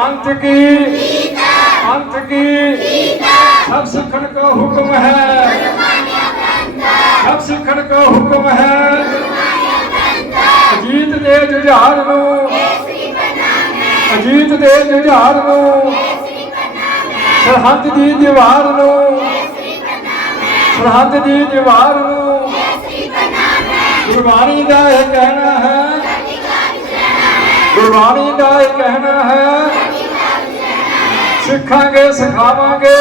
अंत की अंत की सब सुखन का हुक्म है सब सुखन का हुक्म है ਅਜੀਤ ਦੇ ਜੁਝਾਰ ਨੂੰ ਅਜੀਤ ਦੇ ਜੁਝਾਰ ਨੂੰ ਸਰਹੱਦ ਦੀ ਦੀਵਾਰ ਨੂੰ ਸਰਹੱਦ ਦੀ ਦੀਵਾਰ ਨੂੰ ਗੁਰਬਾਣੀ ਦਾ ਇਹ ਕਹਿਣਾ ਹੈ ਗੁਰਬਾਣੀ ਦਾ ਇਹ ਕਹਿਣਾ ਹੈ ਸਿੱਖਾਂਗੇ, ਸਿਖਾਵਾਂਗੇ।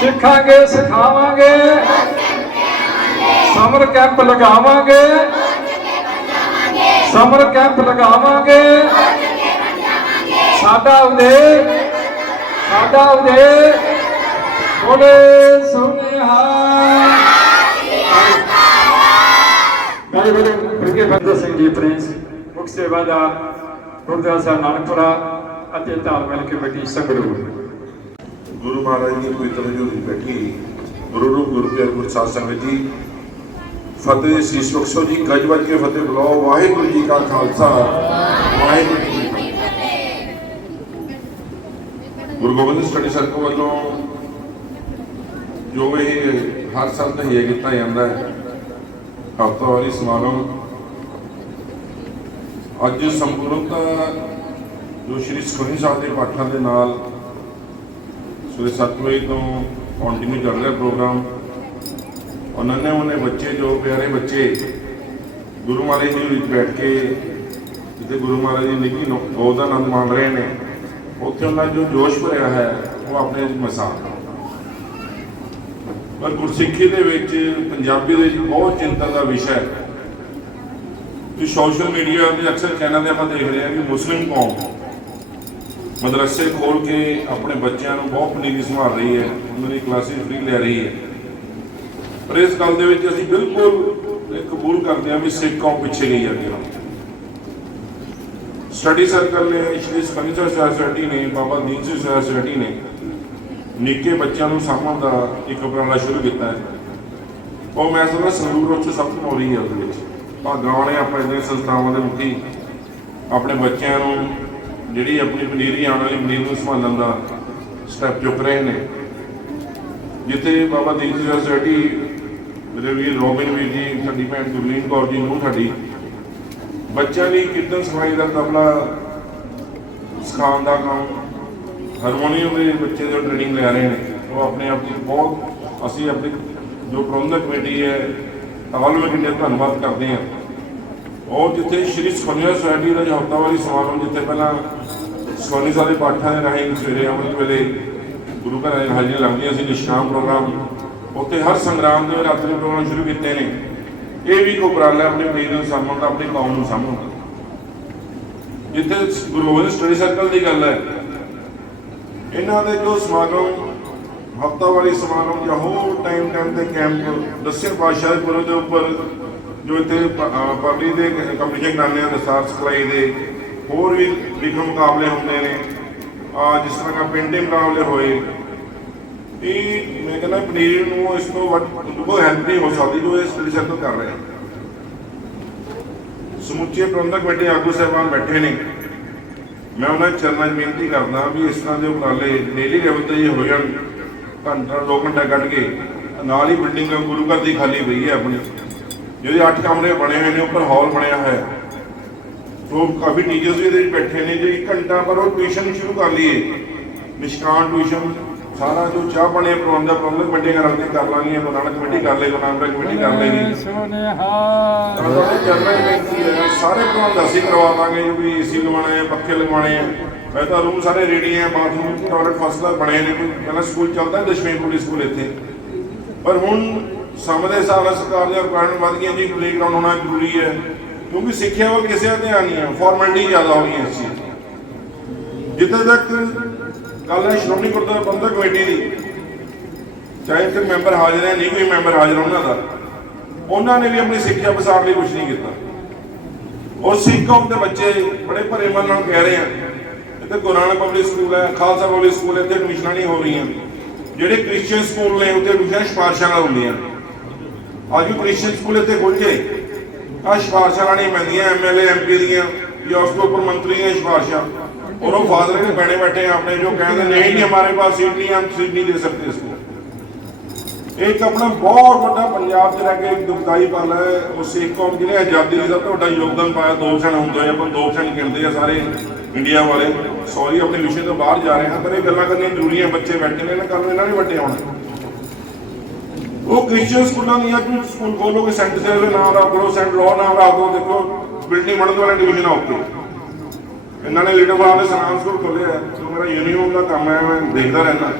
ਸਿੱਖਾਂਗੇ, ਸਿਖਾਵਾਂਗੇ। ਸਮਰ ਕੈਂਪ ਲਗਾਵਾਂਗੇ। ਸਮਰ ਕੈਂਪ ਲਗਾਵਾਂਗੇ। ਸਾਡਾ ਉਦੇ ਸਾਡਾ ਉਦੇ ਬੋਲੇ ਸੁਨੇਹਾ। ਮੇਰੇ ਬੜੇ ਬਿਰਗੇ ਬੰਦ ਸਿੰਘ ਜੀ ਪ੍ਰਿੰਸ ਮੁਖ ਸੇਵਾਦਾਰ ਗੁਰਦੁਆਰਾ ਸਾਹਿਬ ਨਾਨਕਪੁਰਾ। ਅਤੇ ਤਾਲਮੇਲ ਕਮੇਟੀ ਸੰਗਰੂਰ। ਗੁਰੂ ਮਹਾਰਾਜ ਦੀ ਪਵਿੱਤਰ ਹਜ਼ੂਰੀ ਬੈਠੀ, ਗੁਰੂ ਰੂਪ ਗੁਰੂ ਪਿਆਰ ਗੁਰ ਸਾਧ ਸੰਗਤ ਜੀ। ਫਤਿਹ ਸੀਸ ਬਖਸ਼ੋ ਜੀ, ਗੱਜ ਕੇ ਫਤਿਹ ਬੁਲਾਓ। ਵਾਹਿਗੁਰੂ ਜੀ ਕਾ ਖਾਲਸਾ। ਵਾਹਿਗੁਰੂ ਜੀ ਕੀ ਫਤਿਹ। ਗੁਰੂ ਗੋਬਿੰਦ ਸਟੱਡੀ ਸਰਕਲ ਵੱਲੋਂ ਜੋ ਇਹ ਹਰ ਸਾਲ ਤਹੀਆ ਕੀਤਾ ਜਾਂਦਾ ਹੈ ਹਫ਼ਤਾਵਾਰੀ ਸਮਾਗਮ, ਅੱਜ ਸੰਪੂਰਨਤਾ ਜੋ ਸ਼੍ਰੀ ਸੁਖਮਨੀ ਸਾਹਿਬ ਦੇ ਪਾਠਾਂ ਦੇ ਨਾਲ ਸਵੇਰੇ 7 ਵਜੇ ਤੋਂ ਕੰਟੀਨਿਊ ਚੱਲ ਰਿਹਾ ਪ੍ਰੋਗਰਾਮ, ਔਰ ਨੰਨੇ ਮੁੰਨੇ ਬੱਚੇ, ਜੋ ਪਿਆਰੇ ਬੱਚੇ ਗੁਰੂ ਮਹਾਰਾਜ ਜੀ ਵਿੱਚ ਬੈਠ ਕੇ, ਜਿੱਥੇ ਗੁਰੂ ਮਹਾਰਾਜ ਜੀ ਨਿੱਕੀ ਗੋਦ ਦਾ ਆਨੰਦ ਮਾਣ ਰਹੇ ਨੇ, ਉੱਥੇ ਉਹਨਾਂ ਦਾ ਜੋ ਜੋਸ਼ ਭਰਿਆ ਹੈ, ਉਹ ਆਪਣੇ ਮਸਾ। ਪਰ ਗੁਰਸਿੱਖੀ ਦੇ ਵਿੱਚ ਪੰਜਾਬੀ ਦੇ ਵਿੱਚ ਬਹੁਤ ਚਿੰਤਾ ਦਾ ਵਿਸ਼ਾ ਹੈ। ਕਿ ਸੋਸ਼ਲ ਮੀਡੀਆ ਤੇ ਅਕਸਰ ਕਹਿਣਾ ਤੇ ਆਪਾਂ ਦੇਖ ਰਹੇ ਹਾਂ ਕਿ ਮੁਸਲਿਮ ਕੌਮ ਮਦਰਸੇ ਖੋਲ ਕੇ ਆਪਣੇ ਬੱਚਿਆਂ ਨੂੰ ਬਹੁਤ ਪਨੀਰੀ ਸੰਭਾਲ ਰਹੀ ਹੈ। ਉਹਨਾਂ ਦੀ ਕਲਾਸਿਸ ਫ੍ਰੀ ਲੈ ਰਹੀ ਹੈ। ਪਰ ਇਸ ਗੱਲ ਦੇ ਵਿੱਚ ਅਸੀਂ ਬਿਲਕੁਲ ਇਹ ਕਬੂਲ ਕਰਦੇ ਹਾਂ ਵੀ ਸਿੱਖ ਕੌਮ ਪਿੱਛੇ ਗਈ ਹੈ ਸਟੱਡੀ ਸਰਕਲ ਨੇ, ਸ਼੍ਰੀ ਸਪੰਜਰ ਸੋਸਾਇਟੀ ਨੇ, ਬਾਬਾ ਦੀਨ ਸਿੰਘ ਸੋਸਾਇਟੀ ਨੇ ਨਿੱਕੇ ਬੱਚਿਆਂ ਨੂੰ ਸਾਂਭਣ ਦਾ ਇੱਕ ਉਪਰਾਲਾ ਸ਼ੁਰੂ ਕੀਤਾ ਹੈ। ਉਹ ਮੈਂ ਸਮਝਦਾ ਸੰਗਰੂਰ ਉੱਚ ਸਭ ਤੋਂ ਮੋਰੀ ਹੈ ਉਹਦੇ ਵਿੱਚ। ਭਾਗਾਂ ਵਾਲੇ ਆਪਣੇ ਦੀਆਂ ਸੰਸਥਾਵਾਂ ਦੇ ਮੁਖੀ। ਆਪਣੇ ਬੱਚਿਆਂ ਨੂੰ ਜਿਹੜੀ ਆਪਣੀ ਪਨੀਰੀ ਆਉਣ ਵਾਲੀ ਪਨੀਰ ਨੂੰ ਸੰਭਾਲਣ ਦਾ ਸਟੈਪ ਚੁੱਕ ਰਹੇ ਨੇ। ਜਿੱਥੇ ਬਾਬਾ ਦੀਪ ਸਿੰਘ ਸੋਸਾਇਟੀ, ਮੇਰੇ ਵੀਰ ਰੋਬਿਨ ਵੀਰ ਜੀ, ਸਾਡੀ ਭੈਣ ਗੁਰਲੀਨ ਕੌਰ ਜੀ ਨੂੰ ਸਾਡੀ। ਬੱਚਿਆਂ ਲਈ ਕੀਰਤਨ ਸਫ਼ਾਈ ਦਾ ਤਬਲਾ ਸਿਖਾਉਣ ਦਾ ਕੰਮ ਹਾਰਮੋਨੀਅਮ ਦੇ ਬੱਚੇ ਦੇ ਟ੍ਰੇਨਿੰਗ ਲੈ ਰਹੇ ਨੇ, ਉਹ ਆਪਣੇ ਆਪ ਦੀ ਬਹੁਤ, ਅਸੀਂ ਆਪਣੀ ਜੋ ਪ੍ਰਬੰਧਕ ਕਮੇਟੀ ਹੈ ਆਲ ਇੰਡੀਆ ਧੰਨਵਾਦ ਕਰਦੇ ਹਾਂ। ਔਰ ਜਿੱਥੇ ਸ਼੍ਰੀ ਸੋਨੀਆ ਸੋਸਾਇਟੀ ਦਾ ਜੋ ਹਫ਼ਤਾਵਾਰੀ ਸਮਾਗਮ, ਜਿੱਥੇ ਪਹਿਲਾਂ ਸੋਨੀ ਸਾਹਿਬ ਪਾਠਾਂ ਦੇ ਰਾਹੀਂ ਸਵੇਰੇ ਅੰਮ੍ਰਿਤ ਵੇਲੇ ਗੁਰੂ ਘਰਾਂ ਦੀਆਂ ਹਾਜ਼ਰੀਆਂ ਲੱਗਦੀਆਂ ਸੀ ਨਿਸ਼ਕਾਮ ਪ੍ਰੋਗਰਾਮ। ਉੱਥੇ ਹਰ ਸੰਗਰਾਮ ਦੇ ਰਾਤਰੀ ਪ੍ਰੋਗਰਾਮ ਸ਼ੁਰੂ ਕੀਤੇ ਨੇ। ਇਹ ਵੀ ਇੱਕ ਉਪਰਾਲਾ ਹੈ ਆਪਣੇ ਮਰੀਜ਼ ਨੂੰ ਸਾਂਭਣ ਦਾ, ਆਪਣੀ ਕੌਮ ਨੂੰ ਸਾਂਭਣ ਜਿੱਥੇ ਗੁਰੂ ਗੋਬਿੰਦ ਸਟੱਡੀ ਸਰਕਲ ਦੀ ਗੱਲ ਹੈ, ਇਹਨਾਂ ਦੇ ਜੋ ਸਮਾਗਮ ਹਫ਼ਤਾਵਾਰੀ ਸਮਾਗਮ ਜਾਂ ਹੋਰ ਟਾਈਮ ਟਾਈਮ ਤੇ ਕੈਂਪ ਦਸਵੇਂ ਪਾਤਸ਼ਾਹ ਦੇ ਪੁਰਬ ਦੇ ਉੱਪਰ ਜੋ ਇੱਥੇ ਪਬਲਿਕ ਦੇ ਕੰਪੀਟੀਸ਼ਨ ਕਰਾਉਂਦੇ ਆ ਦਸਤਾਰ ਸਿਖਲਾਈ ਦੇ, ਹੋਰ ਵੀ ਲਿਖਣ ਮੁਕਾਬਲੇ ਹੁੰਦੇ ਨੇ। ਆ, ਜਿਸ ਤਰ੍ਹਾਂ ਕਿ ਪੇਂਟਿੰਗ ਮੁਕਾਬਲੇ ਹੋਏ। ਇਹ ਮੈਂ ਕਹਿੰਦਾ ਪਨੀਰ ਨੂੰ ਇਸ ਤੋਂ ਵੱਧ ਕੋਈ ਹੈਲਪ ਨਹੀਂ ਹੋ ਸਕਦੀ ਜੋ ਇਹ ਸਟੱਡੀ ਸਰਕਲ ਕਰ ਰਹੇ ਆ। ਸਮੁੱਚੇ ਪ੍ਰਬੰਧਕ ਕਮੇਟੀ ਆਗੂ ਸਾਹਿਬਾਨ ਬੈਠੇ ਨੇ। ਮੈਂ ਉਹਨਾਂ ਦੇ ਚਰਨਾਂ 'ਚ ਬੇਨਤੀ ਕਰਦਾ ਵੀ ਇਸ ਤਰ੍ਹਾਂ ਦੇ ਉਪਰਾਲੇ ਡੇਲੀ ਲੈਵਲ ਤੇ ਜੇ ਹੋ ਜਾਣ ਘੰਟਾ ਦੋ ਘੰਟਾ ਕੱਢ ਕੇ ਨਾਲ ਹੀ ਬਿਲਡਿੰਗ ਗੁਰੂ ਘਰ ਦੀ ਖਾਲੀ ਪਈ ਹੈ ਆਪਣੀ। ਜਿਹਦੇ 8 ਕਮਰੇ ਬਣੇ ਹੋਏ ਨੇ ਉੱਪਰ ਹਾਲ ਬਣਿਆ ਹੋਇਆ ਹੈ। ਉਹ ਕਾਫੀ ਟੀਚਰਸ ਵੀ ਇਹਦੇ ਵਿੱਚ ਬੈਠੇ ਨੇ ਜੇ 1 ਘੰਟਾ ਪਰ ਉਹ ਟਿਊਸ਼ਨ ਸ਼ੁਰੂ ਕਰ ਲਈਏ। ਨਿਸ਼ਕਾਨ ਟਿਊਸ਼ਨ ਸਾਰਾ ਜੋ ਚਾਹ ਦਾ ਪ੍ਰਬੰਧ ਦਾ ਪ੍ਰਬੰਧਕ ਕਮੇਟੀਆਂ ਰਲ ਕੇ ਕਰ ਗੁਰੂ ਨਾਨਕ ਕਮੇਟੀ ਕਰ ਲੇਗੀ ਗੁਰੂ ਨਾਨਕ ਕਮੇਟੀ ਕਰ ਲੇਗੀ ਸੁਨੇਹਾ ਹੈ ਸਾਰੇ ਪ੍ਰਬੰਧ ਅਸੀਂ ਕਰਵਾਵਾਂਗੇ ਜੋ ਵੀ ਏਸੀ ਲਵਾਉਣੇ ਆ ਪੱਖੇ ਲਗਵਾਉਣੇ ਆ। ਮੈਂ ਤਾਂ ਰੂਮ ਸਾਰੇ ਰੈਡੀ ਹੈ ਬਾਥਰੂਮ ਟਾਇਲਟ ਫਸਟ ਕਲਾਸ ਬਣੇ ਨੇ। ਕੋਈ ਪਹਿਲਾਂ ਸਕੂਲ ਚੱਲਦਾ ਦਸ਼ਮੇਸ਼ ਪਬਲਿਕ ਸਕੂਲ ਇੱਥੇ। ਪਰ ਹੁਣ ਸਮੇਂ ਦੇ ਹਿਸਾਬ ਨਾਲ ਸਰਕਾਰ ਦੀਆਂ ਰਿਕੁਆਇਰਮੈਂਟ ਵਧ ਗਈਆਂ ਜੀ ਪਲੇਗਰਾਉਂਡ ਹੋਣਾ ਜ਼ਰੂਰੀ ਹੈ। ਕਿਉਂਕਿ ਸਿੱਖਿਆ ਵੱਲ ਕਿਸੇ ਦਾ ਧਿਆਨ ਨਹੀਂ ਹੈ ਫਾਰਮੈਲਿਟੀ ਜ਼ਿਆਦਾ ਹੋ ਗਈ ਇਸ ਚੀਜ਼ ਜਿੱਥੇ ਤੱਕ ਗੱਲ ਹੈ ਸ਼੍ਰੋਮਣੀ ਗੁਰਦੁਆਰਾ ਪ੍ਰਬੰਧਕ ਕਮੇਟੀ ਦੀ ਚਾਹੇ ਫਿਰ ਮੈਂਬਰ ਹਾਜ਼ਰ ਹੈ ਨਹੀਂ ਕੋਈ ਮੈਂਬਰ ਹਾਜ਼ਰ ਉਹਨਾਂ ਦਾ ਉਹਨਾਂ ਨੇ ਵੀ ਆਪਣੀ ਸਿੱਖਿਆ ਵਿਸਾਰ ਲਈ ਕੁਝ ਨਹੀਂ ਕੀਤਾ। ਔਰ ਸਿੱਖ ਕੌਮ ਦੇ ਬੱਚੇ ਬੜੇ ਭਰੇ ਮਨ ਨਾਲ ਕਹਿ ਰਹੇ ਆ ਇੱਥੇ ਗੁਰੂ ਨਾਨਕ ਪਬਲਿਕ ਸਕੂਲ ਹੈ ਖਾਲਸਾ ਪਬਲਿਕ ਸਕੂਲ ਹੈ, ਇੱਥੇ ਐਡਮਿਸ਼ਨਾਂ ਨਹੀਂ ਹੋ ਰਹੀਆਂ। ਜਿਹੜੇ ਕ੍ਰਿਸਚੀਅਨ ਸਕੂਲ ਨੇ ਉੱਥੇ ਐਡਮਿਸ਼ਨਾਂ ਸਿਫਾਰਸ਼ਾਂ ਹੁੰਦੀਆਂ। ਅੱਜ ਵੀ ਕ੍ਰਿਸਚੀਅਨ ਸਕੂਲ ਇੱਥੇ ਖੁੱਲ ਜੇ ਆ ਸਿਫਾਰਸ਼ਾਂ ਨਾਲ ਨਹੀਂ ਪੈਂਦੀਆਂ ਐਮਐਲਏ ਐਮਪੀ ਦੀਆਂ ਜਾਂ ਉਸ ਤੋਂ ਉੱਪਰ ਮੰਤਰੀ ਦੀਆਂ ਸਿਫਾਰਸ਼ਾਂ और वो फादर के बैठे बैठे हैं अपने जो कहते हैं नहीं नहीं हमारे पास सीट नहीं है, हम सीट नहीं दे सकते इसको ਇੱਕ ਆਪਣਾ ਬਹੁਤ ਵੱਡਾ ਪੰਜਾਬ 'ਚ ਰਹਿ ਕੇ ਇੱਕ ਦੁਖਦਾਈ ਪਲ ਹੈ ਉਹ ਸਿੱਖ ਕੌਮ ਜਿਹਨੇ ਆਜ਼ਾਦੀ ਲਈ ਸਭ ਤੋਂ ਵੱਡਾ ਯੋਗਦਾਨ ਪਾਇਆ ਦੋ ਪਰਸੈਂਟ ਹੁੰਦੇ ਆ ਆਪਾਂ ਦੋ ਪਰਸੈਂਟ ਗਿਣਦੇ ਆ ਸਾਰੇ ਇੰਡੀਆ ਵਾਲੇ ਸੌਰੀ ਆਪਣੇ ਵਿਸ਼ੇ ਤੋਂ ਬਾਹਰ ਜਾ ਰਹੇ ਹਾਂ ਪਰ ਇਹ ਗੱਲਾਂ ਕਰਨੀਆਂ ਜ਼ਰੂਰੀ ਹੈ ਬੱਚੇ ਬੈਠੇ ਨੇ ਨਾ ਕੱਲ ਨੂੰ ਇਹਨਾਂ ਨੇ ਵੱਡੇ ਹੋਣਾ ਉਹ ਕ੍ਰਿਸਚੀਅਨ ਸਕੂਲਾਂ ਦੀਆਂ ਤੁਸੀਂ ਸਕੂਲ ਖੋਲੋਗੇ, ਸੈਂਟ ਸੇਲ ਦੇ ਨਾਮ ਰੱਖ ਲਓ, ਸੈਂਟ ਲੋ ਨਾਮ ਰੱਖ ਦਿਓ ਦੇਖੋ, ਬਿਲਡਿੰਗ ਬਣਨ ਵਾਲਾ ਡਿਵੀਜ਼ਨ ਆ ਉੱਤੇ ਇਹਨਾਂ ਨੇ ਲੀਡਰ ਬਾਲ ਸਨਾਮ ਸਕੂਲ ਖੋਲਿਆ ਹੈ ਮੇਰਾ ਯੂਨੀਅਨ ਦਾ ਕੰਮ ਹੈ, ਮੈਂ ਦੇਖਦਾ ਰਹਿੰਦਾ।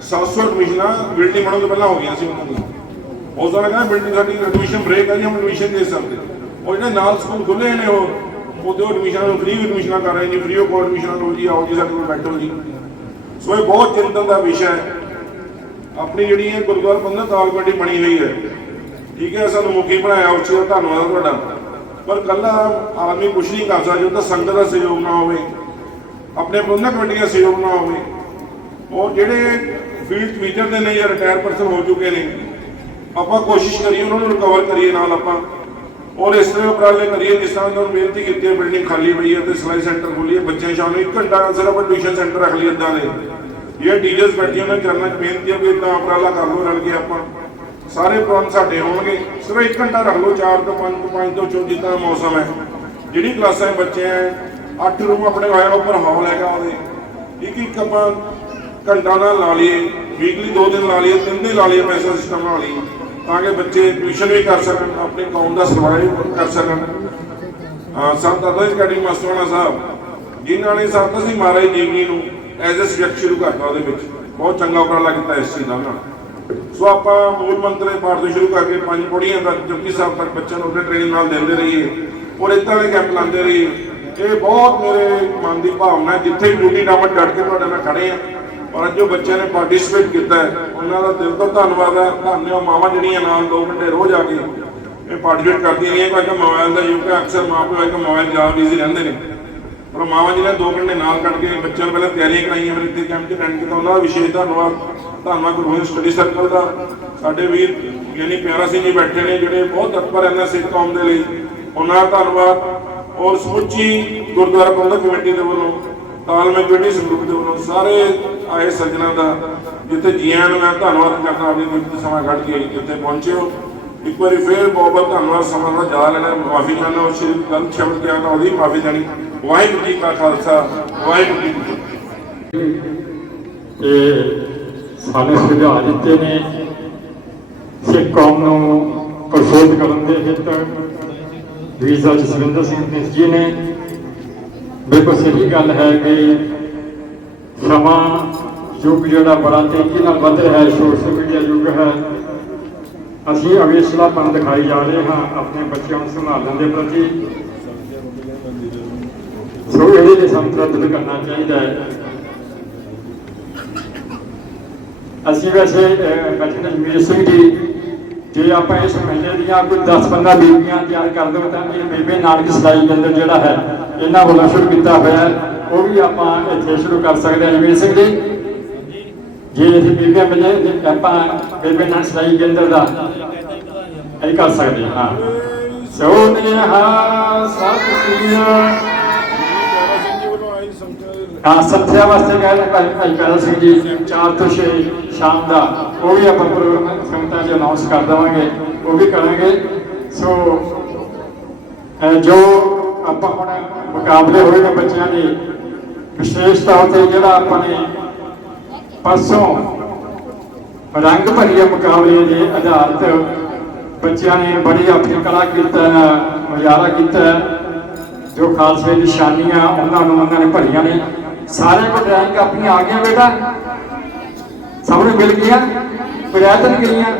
700 ਐਡਮਿਸ਼ਨਾਂ ਬਿਲਡਿੰਗ ਬਣਨ ਤੋਂ ਪਹਿਲਾਂ ਹੋ ਗਈਆਂ ਸੀ ਉਹਨਾਂ ਦੀਆਂ। ਉਸ ਦਾ ਕਹਿੰਦਾ ਬਿਲਡਿੰਗ ਸਾਡੀ ਐਡਮਿਸ਼ਨ ਬ੍ਰੇਕ ਹੈ ਜੀ, ਹਮ ਐਡਮਿਸ਼ਨ ਦੇ ਸਕਦੇ। ਉਹ ਜਿਹੜੇ ਨਾਲ ਸਕੂਲ ਖੁੱਲੇ ਨੇ ਉਹ, ਉਹਦੇ ਐਡਮਿਸ਼ਨਾਂ ਨੂੰ ਫ੍ਰੀ ਐਡਮਿਸ਼ਨਾਂ ਕਰ ਰਹੇ ਨੇ ਫ੍ਰੀ ਆਫ ਐਡਮਿਸ਼ਨਾਂ ਲਓ ਜੀ ਆਓ ਜੀ ਸਾਡੇ ਕੋਲ ਬੈਠੋ ਜੀ। ਸੋ ਇਹ ਬਹੁਤ ਚਿੰਤਨ ਦਾ ਵਿਸ਼ਾ ਹੈ। ਆਪਣੀ ਜਿਹੜੀ ਹੈ ਗੁਰਦੁਆਰਾ ਪ੍ਰਬੰਧਕ ਕਾਲ ਕਮੇਟੀ ਬਣੀ ਹੋਈ ਹੈ। ਠੀਕ ਹੈ, ਸਾਨੂੰ ਮੁਖੀ ਬਣਾਇਆ, ਉਸ ਦਾ ਧੰਨਵਾਦ ਤੁਹਾਡਾ। ਪਰ ਕੱਲਾ ਆਦਮੀ ਕੁਛ ਨਹੀਂ ਕਰ ਸਕਦਾ, ਜਦੋਂ ਤੱਕ ਸੰਗਤ ਦਾ ਸਹਿਯੋਗ ਨਾ ਹੋਵੇ, ਆਪਣੇ ਪ੍ਰਬੰਧਕ ਕਮੇਟੀ ਦਾ ਸਹਿਯੋਗ ਨਾ ਹੋਵੇ। ਉਹ ਜਿਹੜੇ ਫੀਲਡ ਟੀਚਰ ਦੇ ਨੇ ਜਾਂ ਰਿਟਾਇਰ ਪਰਸਨ ਹੋ ਚੁੱਕੇ ਨੇ, ਆਪਾਂ ਕੋਸ਼ਿਸ਼ ਕਰੀਏ ਉਹਨਾਂ ਨੂੰ ਰਿਕਵਰ ਕਰੀਏ ਨਾਲ ਆਪਾਂ। ਔਰ ਇਸ ਤਰ੍ਹਾਂ ਉਪਰਾਲੇ ਕਰੀਏ, ਜਿਸ ਤਰ੍ਹਾਂ ਉਹਨਾਂ ਬੇਨਤੀ ਕੀਤੀ ਹੈ ਬਿਲਡਿੰਗ ਖਾਲੀ ਪਈ ਹੈ ਤੇ ਸਿਲਾਈ ਸੈਂਟਰ ਖੋਲੀਏ ਬੱਚਿਆਂ ਸ਼ਾਮ ਨੂੰ 1 ਘੰਟਾ ਸਿਰਫ ਟਿਊਸ਼ਨ ਸੈਂਟਰ ਰੱਖ ਲਈ ਇਦਾਂ ਦੇ ਜਿਹੜੇ ਟੀਚਰਸ ਬੈਠੇ ਉਹਨਾਂ ਚਰਨਾਂ 'ਚ ਬੇਨਤੀ ਹੈ ਕਿ ਇਦਾਂ ਉਪਰਾਲਾ ਕਰ ਲਓ, ਰਲ ਕੇ ਆਪਾਂ। ਸਾਰੇ ਪ੍ਰਬੰਧ ਸਾਡੇ ਹੋਣਗੇ। ਸਿਰਫ 1 ਘੰਟਾ ਰੱਖ ਲਓ 4 ਤੋਂ 5 ਤੋਂ 5 ਤੋਂ 6 ਜਿੱਦਾਂ ਦਾ ਮੌਸਮ ਹੈ। ਜਿਹੜੀ ਕਲਾਸਾਂ 'ਚ ਬੱਚੇ ਹੈ 8 ਰੂਮ ਆਪਣੇ ਹੋਇਆ ਉੱਪਰ ਹਾਲ ਹੈਗਾ ਉਹਦੇ। ਇੱਕ ਇੱਕ ਆਪਾਂ ਘੰਟਾ ਨਾਲ ਲਾ ਲਈਏ ਵੀਕਲੀ ਦੋ ਦਿਨ ਲਾ ਲਈਏ, ਤਿੰਨ ਦਿਨ ਲਾ ਲਈਏ ਪੈਸਾ ਸਿਸਟਮ ਨਾਲ ਲਈਏ, ਤਾਂ ਕਿ ਬੱਚੇ ਟਿਊਸ਼ਨ ਵੀ ਕਰ ਸਕਣ, ਆਪਣੇ ਕੌਮ ਦਾ ਸਰਵਾਈਵ ਕਰ ਸਕਣ। ਹਾਂ ਸੰਤ ਅਦਵੈਤ ਅਕੈਡਮੀ ਮਸਤਵਾਣਾ ਸਾਹਿਬ, ਜਿਨ੍ਹਾਂ ਨੇ ਸੰਤ ਸਿੰਘ ਮਹਾਰਾਜ ਜੀਵਨੀ ਨੂੰ ਐਜ਼ ਅ ਸਬਜੈਕਟ ਸ਼ੁਰੂ ਕਰਤਾ ਉਹਦੇ ਵਿੱਚ। ਬਹੁਤ ਚੰਗਾ ਉਪਰਾਲਾ ਕੀਤਾ ਇਸ ਚੀਜ਼ ਦਾ ਨਾਲ ਸੋ ਆਪਾਂ ਮੂਲ ਮੰਤਰ ਦੇ ਪਾਠ ਤੋਂ ਸ਼ੁਰੂ ਕਰਕੇ ਪੰਜ ਪੌੜੀਆਂ ਤੱਕ ਜਪਜੀ ਸਾਹਿਬ ਤੱਕ ਬੱਚਿਆਂ ਨੂੰ ਆਪਣੇ ਟ੍ਰੇਨਿੰਗ ਨਾਲ ਦਿੰਦੇ ਰਹੀਏ ਔਰ ਇਦਾਂ ਦੇ ਕੈਂਪ ਲਾਉਂਦੇ ਰਹੀਏ। ਇਹ ਬਹੁਤ ਮੇਰੇ ਮਨ ਦੀ ਭਾਵਨਾ ਹੈ। ਜਿੱਥੇ ਵੀ ਡਿਊਟੀ ਡਾਮਟ ਡਟ ਕੇ ਤੁਹਾਡੇ ਨਾਲ ਖੜੇ ਆ ਔਰ ਅੱਜ ਜੋ ਬੱਚਿਆਂ ਨੇ ਪਾਰਟਿਸਿਪੇਟ ਕੀਤਾ ਉਹਨਾਂ ਦਾ ਦਿਲ ਤੋਂ ਧੰਨਵਾਦ ਹੈ ਧੰਨਵਾਦ ਮਾਵਾਂ ਜਿਹੜੀਆਂ ਨਾਲ ਦੋ ਘੰਟੇ ਰੋਜ਼ ਆ ਕੇ ਇਹ ਪਾਰਟਿਸਿਪੇਟ ਕਰਦੀਆਂ ਰਹੀਆਂ। ਕਿਉਂਕਿ ਮੋਬਾਈਲ ਦਾ ਯੁੱਗ ਹੈ, ਅਕਸਰ ਮਾਂ ਪਿਓ ਇੱਕ ਮੋਬਾਈਲ ਜ਼ਿਆਦਾ ਬਿਜ਼ੀ ਰਹਿੰਦੇ ਨੇ। ਪਰ ਮਾਵਾਂ ਨੇ ਦੋ ਘੰਟੇ ਨਾਲ ਕੱਢ ਕੇ ਬੱਚਿਆਂ ਨੂੰ ਪਹਿਲਾਂ ਤਿਆਰੀਆਂ ਕਰਾਈਆਂ, ਫਿਰ ਇੱਥੇ ਕੈਂਪ 'ਚ ਅਟੈਂਡ ਕੀਤਾ। ਉਹਨਾਂ ਦਾ ਵਿਸ਼ੇਸ਼ ਧੰਨਵਾਦ ਧੰਨਵਾਦ ਗੁਰੂ ਸਟੱਡੀ ਸਰਕਲ ਦਾ। ਸਾਡੇ ਵੀਰ ਯਾਨੀ ਪਿਆਰਾ ਸਿੰਘ ਜੀ ਬੈਠੇ ਨੇ, ਜਿਹੜੇ ਬਹੁਤ ਤਤਪਰ ਰਹਿੰਦੇ ਸਿੱਖ ਕੌਮ ਦੇ ਲਈ। ਉਹਨਾਂ ਦਾ ਧੰਨਵਾਦ। ਔਰ ਸਮੁੱਚੀ ਗੁਰਦੁਆਰਾ ਪ੍ਰਬੰਧਕ ਕਮੇਟੀ ਦੇ ਵੱਲੋਂ, ਤਾਲਮੇਲ ਕਮੇਟੀ ਸੰਗਰੂਪ ਦੇ ਵੱਲੋਂ ਸਾਰੇ ਆਏ ਸੱਜਣਾ ਦਾ, ਜਿੱਥੇ ਜੀਆਂ ਨੂੰ ਮੈਂ ਧੰਨਵਾਦ ਕਰਦਾ, ਆਪਣੀ ਕੀਮਤੀ ਸਮਾਂ ਕੱਢ ਕੇ ਇੱਥੇ ਪਹੁੰਚੇ ਹੋ। ਇੱਕ ਵਾਰੀ ਫੇਰ ਬਹੁਤ ਬਹੁਤ ਧੰਨਵਾਦ, ਸਮਾਂ ਦਾ ਜ਼ਿਆਦਾ ਲੈਣਾ, ਮਾਫੀ ਚਾਹੁੰਦਾ ਉਸ ਸ਼੍ਰੀ ਸ਼ਬਦ ਕਿਹਾ ਤਾਂ ਉਹਦੀ ਮਾਫੀ ਚਾਹਣੀ ਵਾਹਿਗੁਰੂ ਜੀ ਕਾ ਖਾਲਸਾ, ਵਾਹਿਗੁਰੂ ਜੀ ਕੀ ਫਤਿਹ। ਸਾਨੂੰ ਸੁਝਾਅ ਦਿੱਤੇ ਨੇ, ਸਿੱਖ ਕੌਮ ਨੂੰ ਪ੍ਰਸੋਧ ਕਰਨ ਦੇ ਹਿੱਤ ਵੀਜ਼ਾ ਜਸਵਿੰਦਰ ਸਿੰਘ ਮਿਸ ਜੀ ਨੇ। ਬਿਲਕੁਲ ਸਹੀ ਗੱਲ ਹੈ ਕਿ ਸਮਾਂ ਯੁੱਗ ਜਿਹੜਾ ਬੜਾ ਤੇਜ਼ੀ ਨਾਲ ਵੱਧ ਰਿਹਾ ਹੈ, ਸੋਸ਼ਲ ਮੀਡੀਆ ਯੁੱਗ ਹੈ। ਅਸੀਂ ਅਵੇਸਲਾਪਨ ਦਿਖਾਈ ਜਾ ਰਹੇ ਹਾਂ, ਆਪਣੇ ਬੱਚਿਆਂ ਨੂੰ ਸੰਭਾਲਣ ਦੇ ਪ੍ਰਤੀ। ਸੋ ਇਹਦੇ ਲਈ ਸਾਨੂੰ ਕਰਨਾ ਚਾਹੀਦਾ ਹੈ। ਅਸੀਂ ਵੈਸੇ ਬਚਨ ਜਮੀਰ ਸਿੰਘ ਜੀ, ਜੇ ਆਪਾਂ ਇਸ ਮਹੀਨੇ ਦੀਆਂ ਕੋਈ 10-15 ਬੀਬੀਆਂ ਤਿਆਰ ਕਰ ਦੋ ਤਾਂ ਇਹ ਬੇਬੇ ਨਾਨਕ ਸਲਾਈ ਕੇਂਦਰ ਜਿਹੜਾ ਹੈ, ਇਹਨਾਂ ਵੱਲੋਂ ਸ਼ੁਰੂ ਕੀਤਾ ਹੋਇਆ ਉਹ ਵੀ ਆਪਾਂ ਇੱਥੇ ਸ਼ੁਰੂ ਕਰ ਸਕਦੇ ਹਾਂ। ਜਮੀਰ ਸਿੰਘ ਜੀ, ਜੇ ਅਸੀਂ ਬੀਬੀਆਂ ਮਿਲੇ ਆਪਾਂ ਬੇਬੇ ਨਾਨਕ ਸਲਾਈ ਕੇਂਦਰ ਦਾ ਇਹ ਕਰ ਸਕਦੇ ਹਾਂ। ਹਾਂ ਸੋਨੇ ਸਤਿ ਸ੍ਰੀ ਅਕਾਲ। ਹਾਂ ਸੱਥਿਆ ਵਾਸਤੇ ਗਏ ਨੇ ਭਾਈ ਭਾਈ ਕਾਲਾ ਸਿੰਘ ਜੀ 4 ਤੋਂ 6 ਸ਼ਾਮ ਦਾ। ਉਹ ਵੀ ਆਪਾਂ ਪ੍ਰੋਗਰਾਮ ਸੰਗਤਾਂ 'ਚ ਅਨਾਉਂਸ ਕਰ ਦੇਵਾਂਗੇ, ਉਹ ਵੀ ਕਰਾਂਗੇ। ਸੋ ਜੋ ਆਪਾਂ ਹੁਣ ਮੁਕਾਬਲੇ ਹੋਏ ਨੇ ਬੱਚਿਆਂ ਦੇ, ਵਿਸ਼ੇਸ਼ ਤੌਰ ਤੇ ਜਿਹੜਾ ਆਪਾਂ ਨੇ ਪਰਸੋਂ ਰੰਗ ਭਰੀਏ ਮੁਕਾਬਲੇ ਦੇ ਆਧਾਰਿਤ ਬੱਚਿਆਂ ਨੇ ਬੜੀ ਆਪਣੀ ਕਲਾ ਕੀਤਾ ਮੁਜ਼ਾਹਰਾ ਕੀਤਾ ਜੋ ਖਾਲਸੇ ਨਿਸ਼ਾਨੀਆਂ ਉਹਨਾਂ ਨੂੰ ਉਹਨਾਂ ਨੇ ਭਰੀਆਂ ਨੇ। ਸਾਰੇ ਕੋ ਡਰਾਇੰਗ ਆਪਣੀਆਂ ਆ ਗਈਆਂ ਬੇਟਾ। ਸਭ ਨੂੰ ਮਿਲ ਗਈਆਂ ਪ੍ਰਯਤਨ ਗਈਆਂ।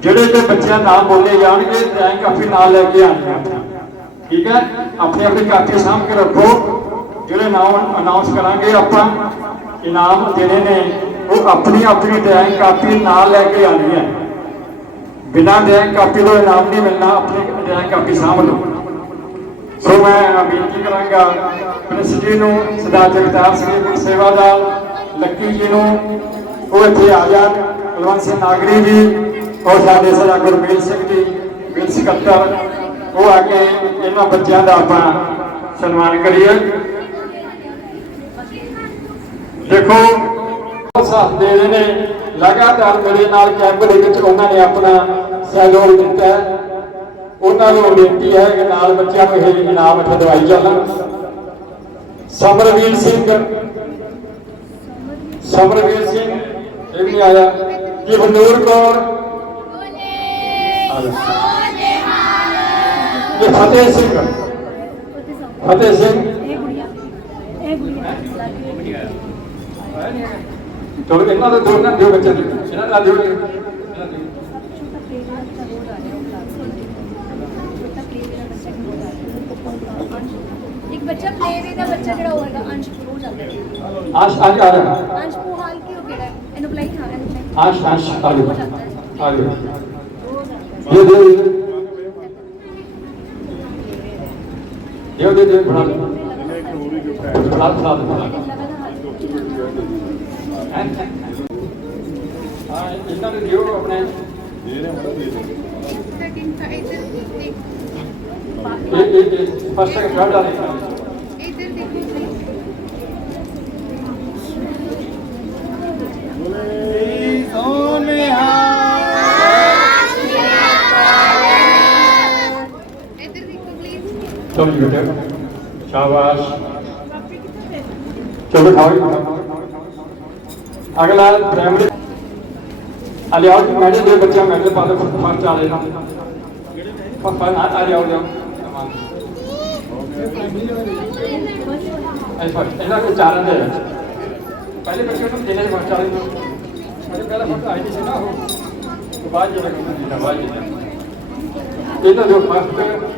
ਜਿਹੜੇ ਤੇ ਬੱਚਿਆਂ ਨਾਮ ਬੋਲੇ ਜਾਣਗੇ ਡਰਾਇੰਗ ਕਾਪੀ ਨਾਲ ਲੈ ਕੇ ਆਣੀ ਠੀਕ ਹੈ? ਆਪਣੀ ਆਪਣੀ ਕਾਪੀ ਸਾਂਭ ਕੇ ਰੱਖੋ। ਜਿਹੜੇ ਨਾਮ ਅਨਾਉਂਸ ਕਰਾਂਗੇ ਆਪਾਂ, ਇਨਾਮ ਜਿਹੜੇ ਨੇ, ਉਹ ਆਪਣੀ ਆਪਣੀ ਡਰਾਇੰਗ ਕਾਪੀ ਨਾਲ ਲੈ ਕੇ ਆਣੀ ਹੈ। ਬਿਨਾਂ ਡਰਾਇੰਗ ਕਾਪੀ ਤੋਂ ਇਨਾਮ ਨਹੀਂ ਮਿਲਣਾ, ਆਪਣੀ ਡਰਾਇੰਗ ਕਾਪੀ ਸਾਂਭ ਲਓ। ਸੋ ਮੈਂ ਬੇਨਤੀ ਕਰਾਂਗਾ ਪ੍ਰਿੰਸ ਜੀ ਨੂੰ, ਸਰਦਾਰ ਜਗਤਾਰ ਸਿੰਘ ਜੀ ਸੇਵਾਦਾਰ ਲੱਕੀ ਜੀ ਨੂੰ, ਉਹ ਇੱਥੇ ਆ ਜਾਣ, ਕੁਲਵੰਤ ਸਿੰਘ ਨਾਗਰੀ ਜੀ, ਔਰ ਸਾਡੇ ਸਰਦਾਰ ਗੁਰਮੇਲ ਸਿੰਘ ਜੀ ਵੀਰ ਸਕੱਤਰ, ਉਹ ਆ ਕੇ ਇਹਨਾਂ ਬੱਚਿਆਂ ਦਾ ਆਪਾਂ ਸਨਮਾਨ ਕਰੀਏ। ਦੇਖੋ ਸਾਥ ਦੇ ਰਹੇ ਨੇ, ਲਗਾਤਾਰ ਮੇਰੇ ਨਾਲ ਕੈਂਪ ਦੇ ਵਿੱਚ ਉਹਨਾਂ ਨੇ ਆਪਣਾ ਸਹਿਯੋਗ ਦਿੱਤਾ ਉਹਨਾਂ ਨੂੰ ਬੇਨਤੀ ਹੈ ਕਿ ਨਾਲ ਬੱਚਿਆਂ ਨੂੰ ਇਹ ਇਨਾਮ ਠਦਵਾਈ ਚੱਲਣ ਸਮਰਵੀਰ ਸਿੰਘ। ਸਮਰਵੀਰ ਸਿੰਘ ਇਹ ਵੀ ਆਇਆ। ਜਗਨੂਰ ਕੌਰ। ਆ ਲਓ। ਇਹ ਫਤਿਹ ਸਿੰਘ। ਫਤਿਹ ਸਿੰਘ। ਇਹ ਗੁੜੀਆ। ਇਹ ਗੁੜੀਆ ਚਲੋ ਇਹਨਾਂ ਦੇ ਦੋ ਨਾ ਦਿਓ ਬੱਚੇ ਇਹਨਾਂ ਦਾ ਦਿਓ। ਛੋਟਾ ਪਲੇ ਦਾ ਰੋਡ ਆ ਰਿਹਾ ਉਹ ਕਲਾਸ ਛੋਟਾ ਪਲੇ ਦਾ ਬੱਚਾ ਕਿ ਰੋਡ ਆ ਰਿਹਾ ਇੱਕ ਬੱਚਾ ਪਲੇ ਵੇ ਦਾ ਬੱਚਾ ਜਿਹੜਾ ਹੋਏਗਾ ਅੰਸ਼ ਉਹ ਜਾਂਦਾ ਹੈ ਆਸ਼ ਆਜ ਆ ਰਿਹਾ ਅੰਸ਼ ਪੁਹਾਲ ਕੀ ਹੋ ਕਿਹੜਾ ਹੈ ਇਹਨੂੰ ਬੁਲਾਈ ਖਾ ਰਿਹਾ ਆਸ਼ ਆਸ਼ ਆ ਉਹ ਰਿਹਾ ਜਾਂਦਾ ਹੈ ਆ ਰਿਹਾ ਉਹ ਜਾਂਦਾ ਹੈ ये दे दे दे दे बड़ा बड़ा बड़ा बड़ा हाँ इतना तो दियो अपने ये ये ये फर्स्ट सेकंड थर्ड डाले ਚਲੋ ਜੀ ਬੇਟੇ ਸ਼ਾਬਾਸ਼ ਚਲੋ ਖਾਓ ਅਗਲਾ ਪ੍ਰਾਇਮਰੀ ਅਲਿਆਉ ਜੀ ਮੈਡਮ ਦੇ ਬੱਚਾ ਮੈਡਮ ਪਾ ਦੇ ਫਸਟ ਆ ਲੈਣਾ ਪਪਾ ਨਾ ਆ ਜਾਓ ਜਾਓ ਇਹਨਾਂ ਕੋ ਚਾਰਾਂ ਦੇ ਪਹਿਲੇ ਬੱਚੇ ਨੂੰ ਦੇਣੇ ਫਸਟ ਆ ਲੈਣਾ ਪਹਿਲੇ ਪਹਿਲਾ ਫਸਟ ਆਈ ਸੀ ਨਾ ਉਹ ਬਾਅਦ ਜਿਹੜਾ ਕਹਿੰਦੇ ਬਾਅਦ ਜਿਹੜਾ ਇਹਨਾਂ ਜੋ ਫਸਟ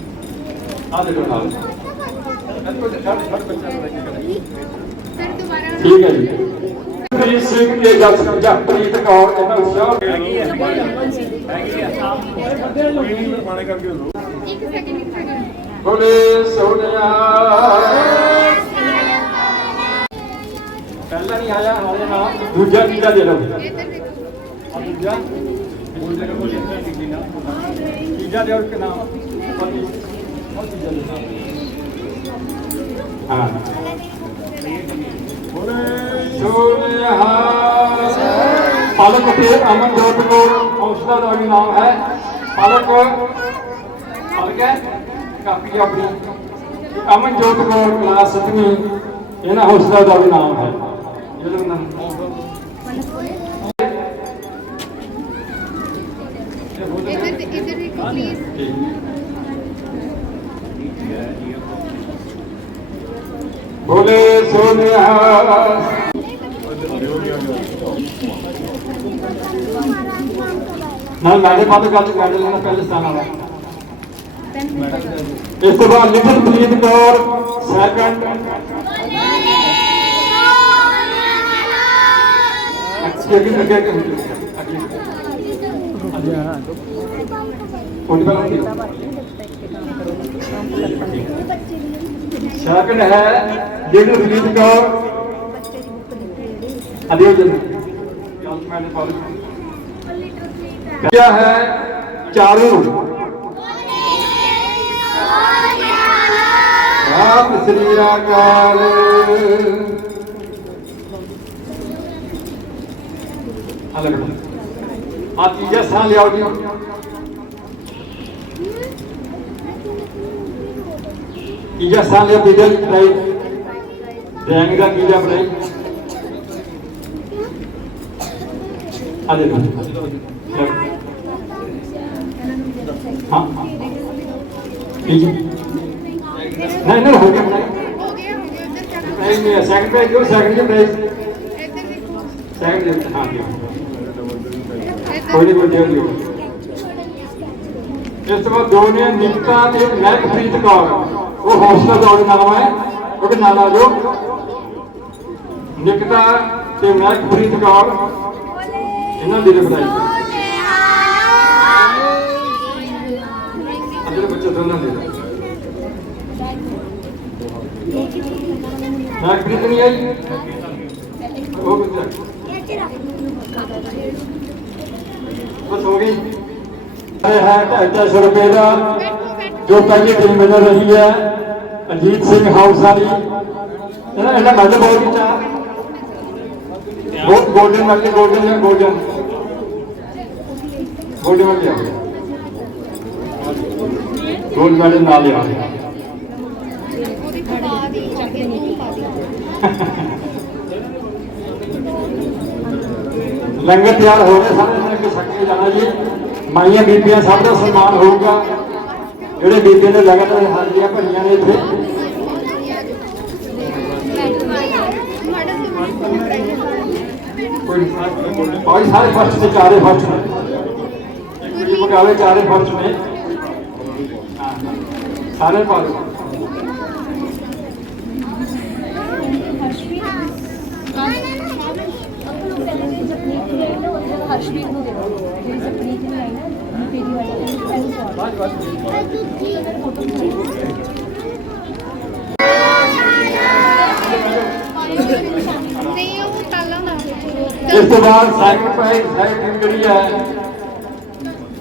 ਕੇ ਦੇ ਰੋ ਇੱਕ ਮੈਡਮ ਬਾਲ ਦਾ ਹੈ ਆ ਦੇਖੋ ਨਾਲ ਠੀਕ ਹੈ ਜੀ ਪ੍ਰੀਤ ਸਿੰਘ ਤੇ ਜਸ ਜਸਪ੍ਰੀਤ ਕੌਰ ਇਹਨਾਂ ਉਤਸ਼ਾਹ ਬੋਲੇ ਸੋਨਿਆ ਪਹਿਲਾ ਨਹੀਂ ਆਇਆ ਹਾਲੇ ਨਾ ਦੂਜਾ ਤੀਜਾ ਦੇ ਲਓ ਆ ਦੂਜਾ ਤੀਜਾ ਦੇ ਕੇ ਨਾਮ ਪਤੀ ਉਹ ਤੀਜਾ ਦੇ ਨਾਮ ਹਾਂ ਬੋਲੇ ਸੋਨਿਆ ਪਾਲਕ ਤੇ ਅਮਨਜੋਤ ਕੌਰ ਹੌਸਲਾ ਦਾ ਵੀ ਨਾਮ ਹੈ ਪਾਲਕ ਪਾਲਕ ਹੈ ਕਾਪੀ ਆਪਣੀ ਅਮਨਜੋਤ ਕੌਰ ਕਲਾਸ 7ਵੀਂ ਇਹਨਾਂ ਹੌਸਲਾ ਦਾ ਵੀ ਨਾਮ ਹੈ ਇਹਦਾ ਨਾਮ ਬੋਲੇ ਸੋਨਿਆ। ਨਾਲ ਮੈਡੇ ਪਾਦ ਗੱਲ ਕਰ ਲੈਣਾ ਪਹਿਲੇ ਸਥਾਨ ਵਾਲਾ। ਇਸ ਤੋਂ ਬਾਅਦ ਲਿਖਤ ਪ੍ਰੀਤ ਕੌਰ ਸੈਕੰਡ ਅੱਗੇ ਅੱਗੇ ਅੱਗੇ। ਅੱਗੇ ਅੱਗੇ ਸੈਕੰਡ ਹੈ ਲਿਖਤ ਪ੍ਰੀਤ ਕੌਰ ਅਧਿਓ ਜੀ ਕੱਲ ਕਿਆ ਹੈ? ਚਾਰੂ। ਰਾਮ ਸ੍ਰੀ ਅਕਾਲ। ਅਲਗ ਆ ਤੀਜਾ ਸਾਹ ਲਿਆਓ ਜੀ। ਤੀਜਾ ਸਾਹ ਲਿਆ ਤੀਜਾ ਪ੍ਰਾਈਜ਼ ਰੈਂਕ ਦਾ ਤੀਜਾ ਪ੍ਰਾਈਜ਼ ਆ ਦੇਖੋ। ਹਾਂ ਠੀਕ ਨਹੀਂ ਨਹੀਂ, ਹੋ ਗਿਆ। ਪ੍ਰਾਈਜ਼ ਨਹੀਂ ਸੈਕੰਡ ਪ੍ਰਾਈਜ਼ ਕਿਉਂ ਸੈਕੰਡ ਪ੍ਰਾਈਜ਼ ਸੈਕੰਡ ਹਾਂ ਕੋਈ ਨਹੀਂ ਕੋਈ ਨਹੀਂ ਇਸ ਤੋਂ ਬਾਅਦ ਦੋ ਨੇ ਨਿਕਤਾ ਤੇ ਮਹਿਕਪ੍ਰੀਤ ਕੌਰ। ਉਹ ਹੌਸਲਾ ਦਾ ਉਹਦਾ ਨਾਮ ਹੈ ਉਹਦੇ ਨਾਲ ਆ ਜਾਓ। ਨਿਕਤਾ ਤੇ ਮਹਿਕਪ੍ਰੀਤ ਕੌਰ, ਇਹਨਾਂ ਦੀ ਵਧਾਈ ਅਜੇ ਬੱਚੇ ਦੋਨਾਂ ਦੇ ਮਹਿਕਪ੍ਰੀਤ ਨਹੀਂ ਆਈ। ਉਹ ਕਿੱਥੇ ਬਸ ਹੋ ਗਈ। ਹੈ 250 ਰੁਪਏ ਦਾ ਜੋ ਪਹਿਲੀ ਟੀਮ ਮਿਲ ਰਹੀ ਹੈ। ਅਜੀਤ ਸਿੰਘ ਹਾਊਸ ਵਾਲੀ। ਇਹਨਾਂ ਇਹਨਾਂ ਮੱਲ ਬਹੁਤ ਕੀਤਾ ਬਹੁਤ ਗੋਲਡਨ ਮੱਲ, ਗੋਲਡਨ ਗੋਲਡਨ। ਗੋਲਡਨ ਮੱਲ ਲਿਆ। ਗੋਲਡ ਮੈਡਲ ਨਾਲ ਲਿਆ। ਲੰਗਰ ਤਿਆਰ ਹੋ ਗਏ ਸਾਰੇ ਨੇ ਕਿ ਛੱਕੇ ਜਾਣਾ ਜੀ। ਮਾਈਆਂ, ਬੀਬੀਆਂ, ਸਭ ਦਾ ਸਨਮਾਨ ਹੋਊਗਾ। ਜਿਹੜੇ ਬੀਬੀਆਂ ਨੇ ਲਗਾਤਾਰ ਹਾਜ਼ਰੀਆਂ ਭਰੀਆਂ ਨੇ ਇੱਥੇ। ਕੋਈ ਸਾਰੇ ਫਸਟ ਤੇ ਚਾਰੇ ਫਸਟ ਨੇ ਮੁਕਾਬਲੇ ਚਾਰੇ ਫਸਟ ਨੇ ਹਾਂ, ਸਾਰੇ ਲਓ। ਹਰਸ਼ਵੀਰ ਨੂੰ ਦੇ ਦਿਓ ਜਿਹੜੀ ਜਪਨੀਤ ਨੂੰ ਆਈ ਨਾ ਤੇਰੀ ਵਾਲੀ ਬਸ ਬਸ ਫੋਟੋ ਨਹੀਂ ਉਹ ਕੱਲ ਹੁੰਦਾ ਇਸ ਤੋਂ ਬਾਅਦ ਸੈਕੰਡ ਪ੍ਰਾਈਜ਼ ਸੈਕੰਡ ਜਿਹੜੀ ਹੈ,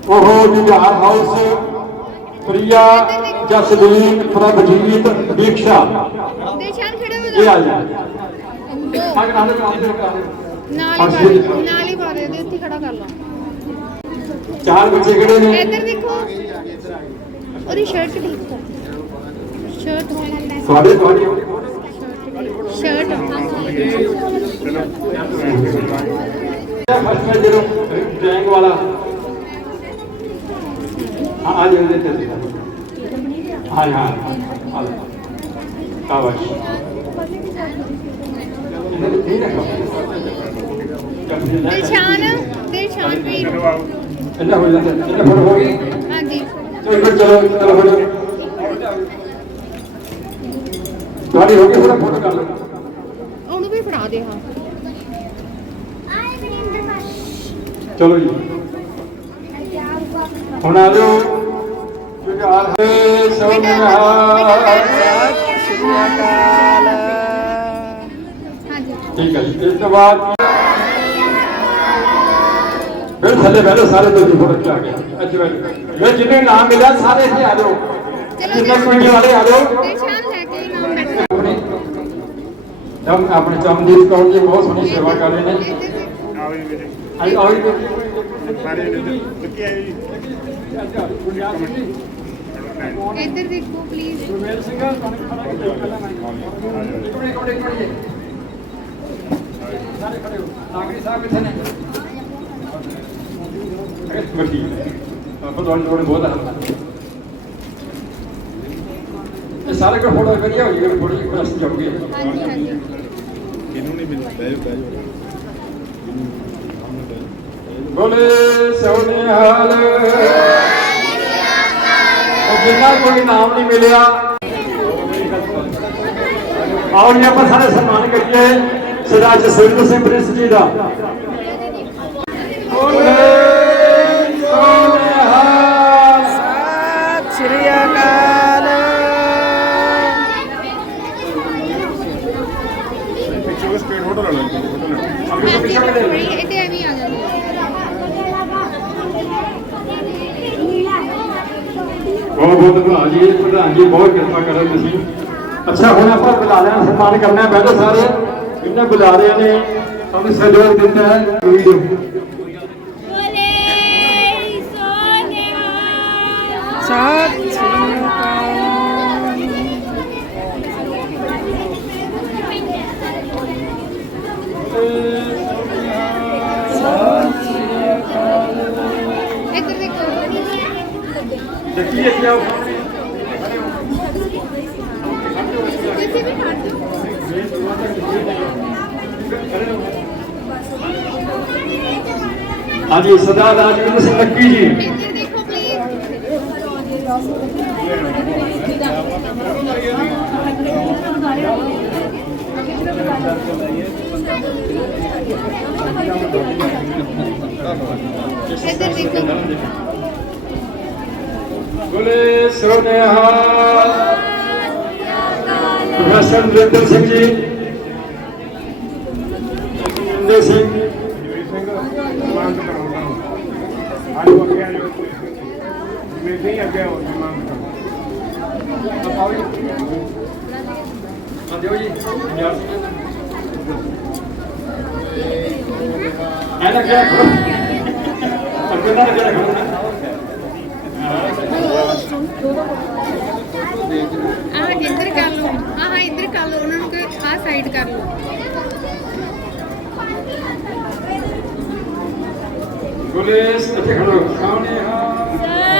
ਉਹ ਜੁਝਾਰ ਹਾਊਸ ਪ੍ਰਿਆ ਜਸਦੀਨ ਪ੍ਰਭਜੀਤ, ਦੀਕਸ਼ਾ। ਇਹ ਆ ਜਾ। ਨਾਲ ਹੀ ਨਾਲ ਹੀ ਪਾ ਦੇ ਦੇ ਖੜਾ ਕਰ ਲਓ। ਚਾਰ ਬੱਚੇ ਕਿਹੜੇ ਨੇ? ਇੱਧਰ ਦੇਖੋ। ਉਹਦੀ ਸ਼ਰਟ ਕਰ। ਸ਼ਰਟ ਤੁਹਾਡੇ ਤੁਹਾਡੀ ਸ਼ਰਟ ਫਸਟ ਮੈਂ ਜਦੋਂ ਟੈਂਕ ਵਾਲਾ ਹਾਂ। ਆ ਜਾਓ ਦੇ ਤੇ ਹਾਂ ਹਾਂ। ਕਾਵਾਸ਼ ਇਹ ਰੱਖੋ ਦੇ ਇੰਨਾ ਹੋ ਜਾਂਦਾ ਇੰਨਾ ਫੋਟੋ ਹੋ ਗਈ ਹਾਂਜੀ। ਚਲੋ ਫਿਰ ਚਲੋ ਚਲੋ ਫੋਟੋ ਤੁਹਾਡੀ ਹੋ ਗਈ ਫੋਟੋ ਫੋਟੋ ਕਰ ਲਓ। ਉਹਨੂੰ ਵੀ ਫੜਾ ਦੇ ਹਾਂ। ਚਲੋ ਜੀ। ਹੁਣ ਆ ਜਾਓ। ਜੁਝਾਰ ਹੈ ਸੋਨਿਹਾਰ ਹਾਂਜੀ ਠੀਕ ਹੈ ਜੀ ਇਸ ਤੋਂ ਬਾਅਦ ਫਿਰ ਥੱਲੇ ਬੈਠੋ ਸਾਰੇ ਤੁਸੀਂ ਫੋਟੋ ਚਾ ਕੇ। ਅੱਜ ਬੈਠੋ ਇਹ ਜਿਹਨੇ ਨਾਮ ਮਿਲਿਆ ਸਾਰੇ ਇੱਥੇ ਆ ਜਾਓ। ਜਿੰਨੇ ਕੁੜੀ ਵਾਲੇ ਆ ਜਾਓ। ਕੇ ਬੈਠੋ ਆਪਣੇ ਚਮ ਆਪਣੇ ਚਮਦੀਪ ਕੌਰ ਜੀ ਬਹੁਤ ਸੋਹਣੀ ਸੇਵਾ ਕਰ ਰਹੇ ਨੇ। ਆਈ ਆਈ ਇੱਧਰ ਦੇਖੋ ਪਲੀਜ਼ ਗੁਰਮੇਲ ਸਿੰਘ ਤੁਹਾਨੂੰ ਖੜਾ ਕੀਤਾ ਪਹਿਲਾਂ ਮੈਂ ਮਿੰਟ ਸਾਰੇ ਖੜੇ ਹੋ। ਨਾਗਰੀ ਸਾਹਿਬ ਕਿੱਥੇ ਨੇ? ਬਹੁਤ ਆ ਇਹ ਸਾਰੇ ਕੋ ਫੋਟੋ ਕਰੀਏ ਹੋਈ ਗਈ ਥੋੜੀ ਜਿਹੀ ਅਸੀਂ ਜਾਊਗੇ। ਹਾਂਜੀ ਹਾਂਜੀ। ਬੋਲੇ ਸੋਨੇ ਹਾਲ ਉਹ ਜਿੰਨਾ ਕੋਈ ਨਾਮ ਨਹੀਂ ਮਿਲਿਆ। ਆਓ ਜੀ ਆਪਾਂ ਸਾਰੇ ਸਨਮਾਨ ਕਰੀਏ। ਸਦਾ ਜਸਵਿੰਦਰ ਸਿੰਘ ਪ੍ਰਿੰਸ ਜੀ ਦਾ ਬੋਲੇ ਸੋਨੇ ਹਾਲ ਸ੍ਰੀ ਅਕਾਲ ਪਿੱਛੇ ਸਪੀਡ ਫੋਟੋ ਲੈ ਲੈਂਦੇ ਫੋਟੋ ਲੈ ਅੱਗੇ ਤੋਂ ਪਿੱਛੇ ਕਿਹੜੇ ਨੇ? ਇੱਥੇ ਐਵੇਂ ਆ ਜਾਂਦੇ ਬਹੁਤ ਬਹੁਤ ਧੰਨਵਾਦ ਜੀ ਪ੍ਰਧਾਨ ਜੀ ਬਹੁਤ ਕਿਰਪਾ ਕਰੋ ਤੁਸੀਂ। ਅੱਛਾ ਹੁਣ ਆਪਾਂ ਬੁਲਾਰਿਆਂ ਦਾ ਸਨਮਾਨ ਕਰਨਾ ਹੈ। ਪਹਿਲੇ ਸਾਰੇ ਇਹਨਾਂ ਬੁਲਾਰਿਆਂ ਨੇ ਸਾਨੂੰ ਸਹਿਯੋਗ ਦਿੱਤਾ ਹੈ। ਵੀਡੀਓ। ਸਤਿ ਸ੍ਰੀ ਅਕਾਲ। ਇੱਧਰ ਹਾਂਜੀ ਸਦਾ ਰਾਜਵਿੰਦਰ ਸਿੰਘ ਲੱਕੀ ਜੀ। ਗੁਲੇ ਸੁਨੇਹਾ। ਪ੍ਰੋਫੈਸਰ ਵਿੰਦਰ ਸਿੰਘ ਜੀ। ਆਜੋ ਜੀ ਐਨਾ ਕਿਹਾ ਕਰੋ ਅੱਗੇ ਨਾਲ ਕਿਹਾ ਕਰੋ ਆਹ ਇੱਧਰ ਕਰ ਲਓ। ਆਹ ਇੱਧਰ ਕਰ ਲਓ ਉਹਨਾਂ ਨੂੰ ਕਿ ਆਹ ਸਾਈਡ ਕਰ ਲਓ। ਬੋਲੇ ਇੱਥੇ ਖੜੋ। ਸਾਹਮਣੇ ਹਾਂ।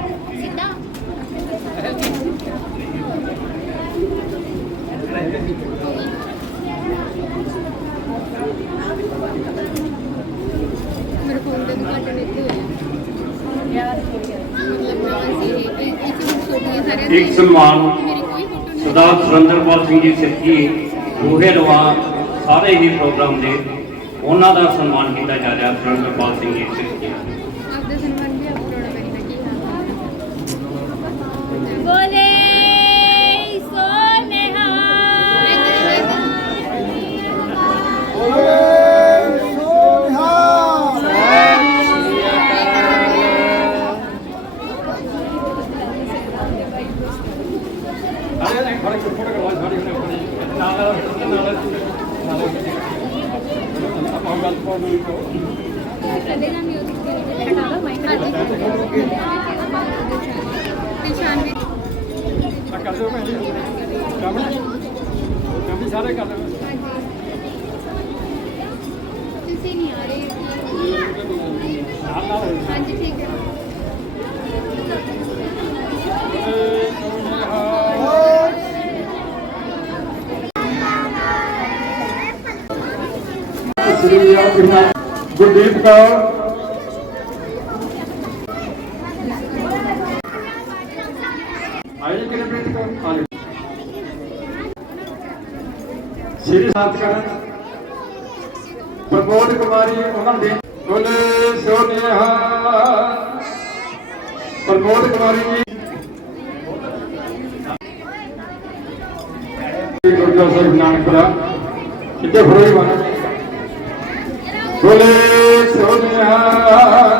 ਸਿੰਘ ਜੀ ਸਿੱਧੀ ਬੂਹੇ ਲਵਾ ਸਾਰੇ ਹੀ ਪ੍ਰੋਗਰਾਮ ਦੇ ਉਹਨਾਂ ਦਾ ਸਨਮਾਨ ਕੀਤਾ ਜਾ ਰਿਹਾ ਸੁਰਿੰਦਰਪਾਲ ਸਿੰਘ ਜੀ ਸ੍ਰੀ ਗੁਰਨਾ ਗੁਰਦੀਪ ਕੌਰ। ਆਈ ਕਿਨੇ ਪ੍ਰੀਤ ਕੌਰ ਆਲੇ। ਸ੍ਰੀ ਸਤਿਕਾਰ ਪ੍ਰਬੋਧ ਕੁਮਾਰੀ, ਉਹਨਾਂ ਦੇ ਬੋਲੇ ਸੋਨਿਹਾ ਪ੍ਰਬੋਧ ਕੁਮਾਰੀ ਜੀ। ਗੁਰਦੁਆਰਾ ਸਾਹਿਬ ਨਾਨਕਪੁਰਾ। ਕਿੱਥੇ ਫਰੋਈ ਬਣਾ ਬੋਲੇ ਸੋਨਿਹਾ